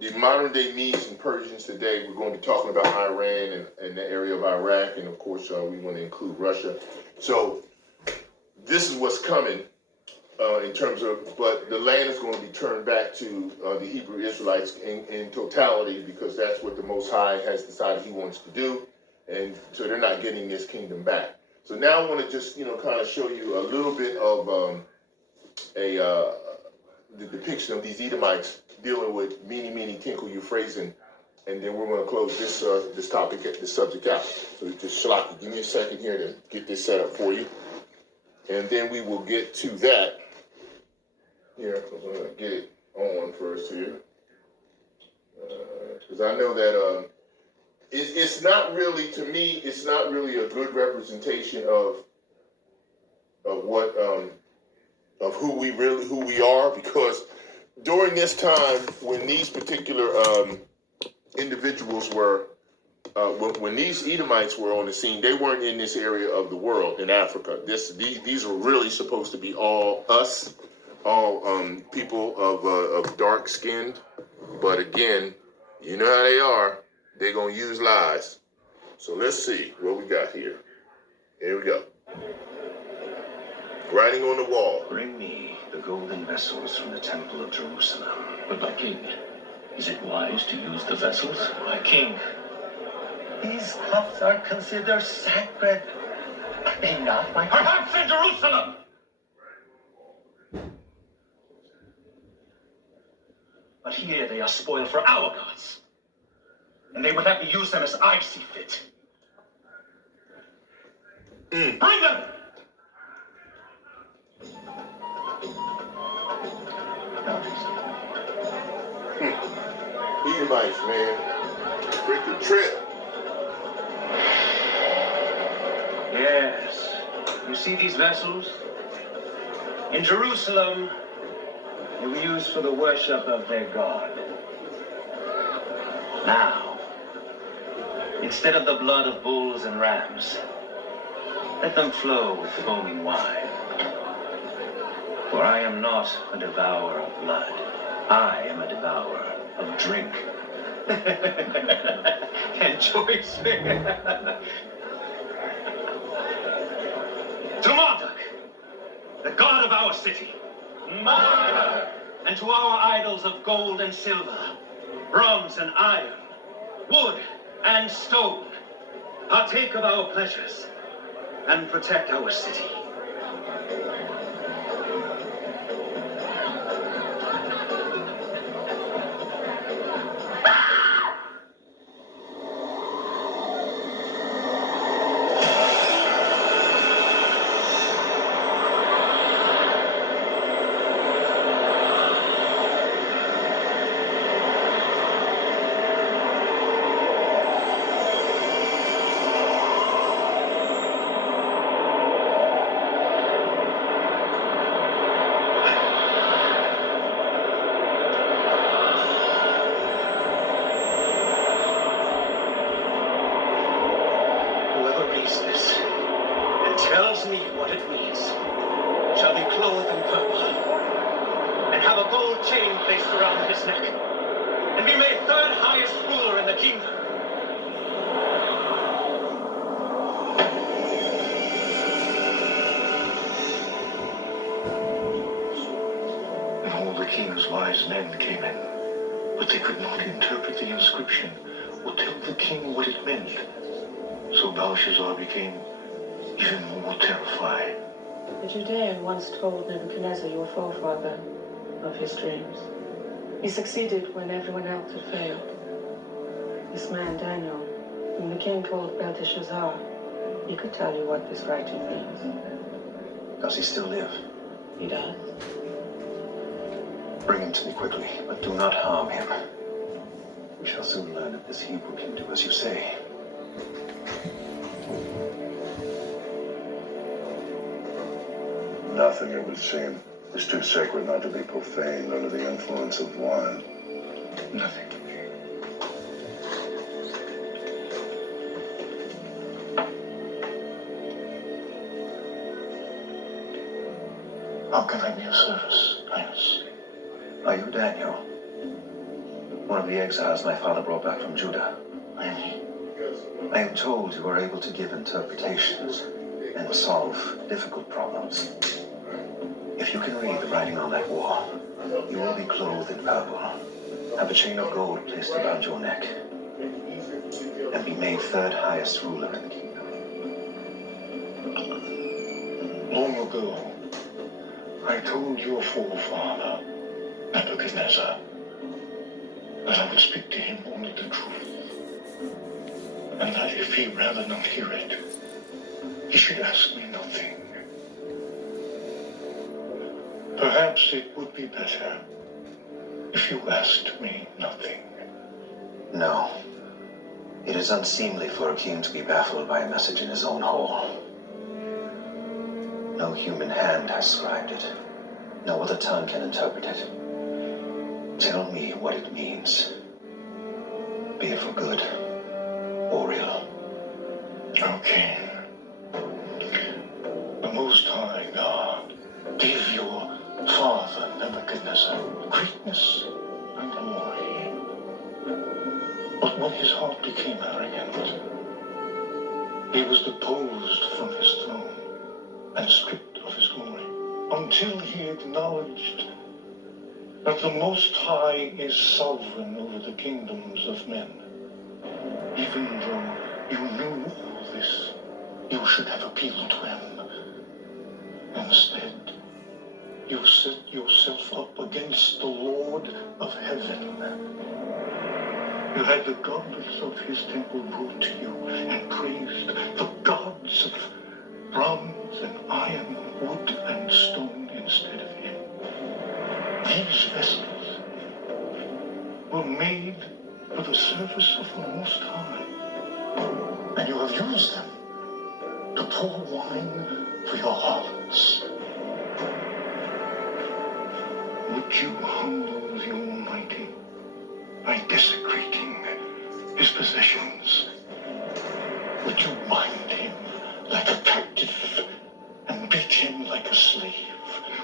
the modern day Medes and Persians today, we're going to be talking about Iran and the area of Iraq, and of course we want to include Russia. So this is what's coming in terms of, but the land is going to be turned back to the Hebrew Israelites in totality, because that's what the Most High has decided He wants to do, and so they're not getting this kingdom back. So now I want to just kind of show you a little bit of the depiction of these Edomites dealing with MENE TEKEL UPHARSIN, and then we're going to close this topic, this subject out. So just Shalaki, give me a second here to get this set up for you, and then we will get to that. Here, I'm going to get it on first here, because I know that it's not really, to me, it's not really a good representation of what of who we are, because during this time when these particular individuals were when these Edomites were on the scene, they weren't in this area of the world in Africa. These were really supposed to be all us, all people of dark skinned, but again, you know how they are. They're gonna use lies. So let's see what we got here. Here we go. Writing on the wall. Bring me the golden vessels from the temple of Jerusalem. But my king, is it wise to use the vessels? My king, these cups are considered sacred. Are they not, my king? Perhaps in Jerusalem! But here they are spoiled for our gods, and they would have me use them as I see fit. Bring them! Edomites, man. Freaking trip. Yes. You see these vessels? In Jerusalem, they were used for the worship of their god. Now, instead of the blood of bulls and rams, let them flow with foaming wine. For I am not a devourer of blood. I am a devourer of drink. And choice. To Marduk, the god of our city. Marduk! And to our idols of gold and silver, bronze and iron, wood and stone, partake of our pleasures and protect our city. This and tells me what it means shall be clothed in purple and have a gold chain placed around his neck and be made third highest ruler in the kingdom. And all the king's wise men came in, but they could not interpret the inscription or tell the king what it meant. So Belshazzar became even more terrified. The Judean once told Nebuchadnezzar, your forefather, of his dreams. He succeeded when everyone else had failed. This man, Daniel, whom the king called Belteshazzar, he could tell you what this writing means. Does he still live? He does. Bring him to me quickly, but do not harm him. We shall soon learn if this Hebrew can do as you say. Nothing, it would seem, is too sacred not to be profaned under the influence of wine. Nothing. How can I be of service, Highness? Are you Daniel? One of the exiles my father brought back from Judah. I am he. I am told you are able to give interpretations and solve difficult problems. If you can read the writing on that wall, you will be clothed in purple, have a chain of gold placed around your neck, and be made third highest ruler in the kingdom. Long ago, I told your forefather, Nebuchadnezzar, that I would speak to him only the truth, and that if he rather not hear it, he should ask me nothing. Perhaps it would be better if you asked me nothing. No. It is unseemly for a king to be baffled by a message in his own hall. No human hand has scribed it. No other tongue can interpret it. Tell me what it means. Be it for good or ill. Okay. The Most High God gave your father Nebuchadnezzar greatness and glory. But when his heart became arrogant, he was deposed from his throne and stripped of his glory, until he acknowledged that the Most High is sovereign over the kingdoms of men. Even though you knew all this, you should have appealed to him. Instead, you set yourself up against the Lord of heaven. You had the gods of his temple brought to you and praised the gods of bronze and iron, wood and stone instead of him. These vessels were made for the service of the Most High, and you have used them to pour wine for your harlots. Would you humble the Almighty by desecrating his possessions? Would you bind him like a captive and beat him like a slave?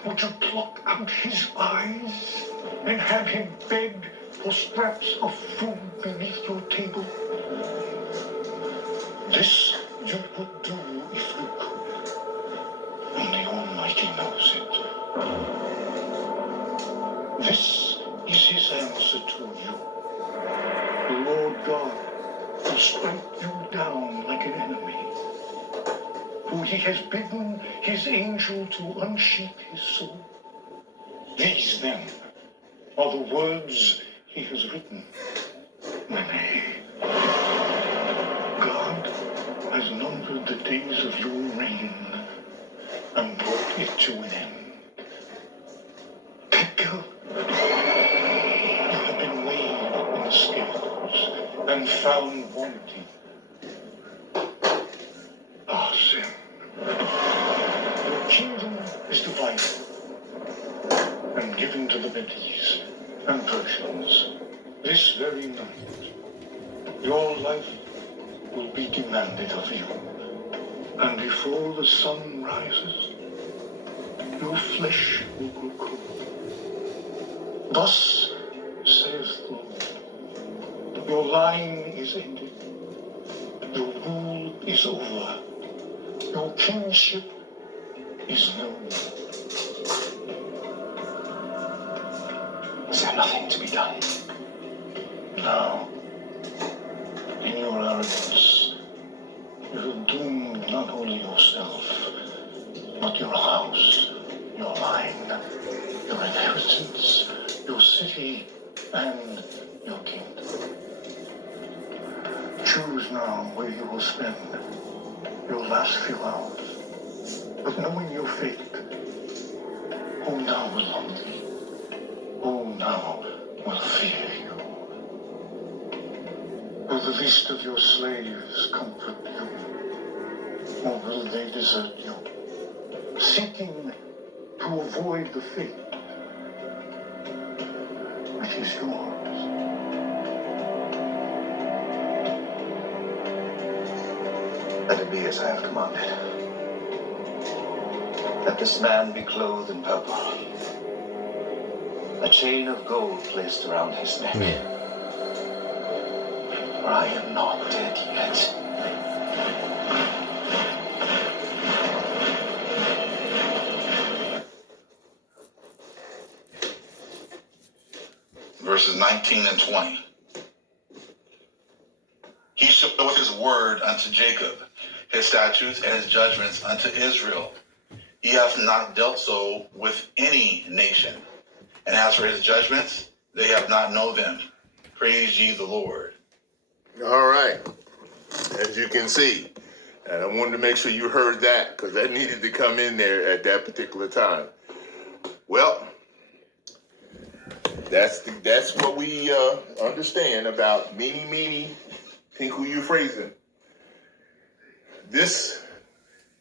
Would you pluck out his eyes and have him beg for scraps of food beneath your table? This you would do if you could, and the Almighty knows it. This is his answer to you. The Lord God will strike you down like an enemy, for he has bidden his angel to unsheath his sword. These, then, are the words he has written. MENE. God has numbered the days of your reign and brought it to an end. Tekel. You have been weighed in the scales and found wanting. YAHAWAH. Your kingdom is divided and given to the Medes and Persians. This very night, your life will be demanded of you, and before the sun rises, your flesh will grow cold. Thus says the Lord, your line is ended, your rule is over, your kingship is known. Is there nothing to be done? Now, in your arrogance, you have doomed not only yourself, but your house, your line, your inheritance, your city, and your kingdom. Choose now where you will spend your last few hours, but knowing your fate, who now will love thee? Who now will fear you? Will the least of your slaves comfort you, or will they desert you, seeking to avoid the fate which is yours? Let it be as I have commanded. Let this man be clothed in purple, a chain of gold placed around his neck. For I am not dead yet. verses 19 and 20. He showeth his word unto Jacob, his statutes and his judgments unto Israel. He hath not dealt so with any nation. And as for his judgments, they have not known them. Praise ye the Lord. All right. As you can see, and I wanted to make sure you heard that because that needed to come in there at that particular time. Well, that's what we understand about MENE TEKEL UPHARSIN. This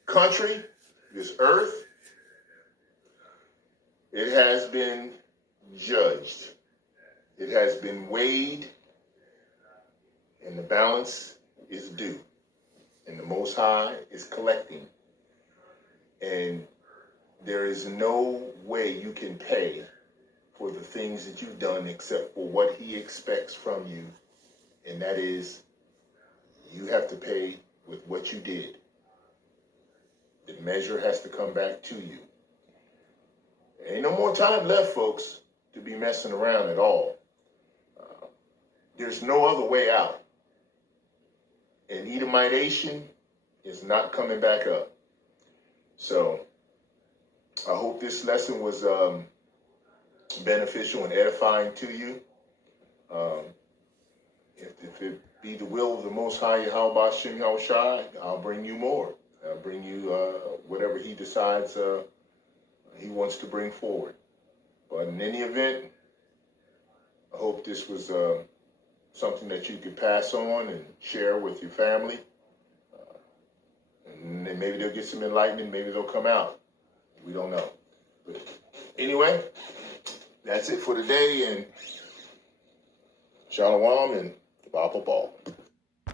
country, this earth, it has been judged. It has been weighed, and the balance is due. And the Most High is collecting. And there is no way you can pay for the things that you've done except for what He expects from you. And that is, you have to pay with what you did. The measure has to come back to you. Ain't no more time left, folks, to be messing around at all. There's no other way out. And Edomitization is not coming back up. So I hope this lesson was beneficial and edifying to you. If it be the will of the Most High YAHAWAH BAHASHAM YAHAWASHI'S, I'll bring you more. I'll bring you whatever He decides He wants to bring forward. But in any event, I hope this was something that you could pass on and share with your family. And then maybe they'll get some enlightenment. Maybe they'll come out. We don't know. But anyway, that's it for today. And Shalom and Baba Ball.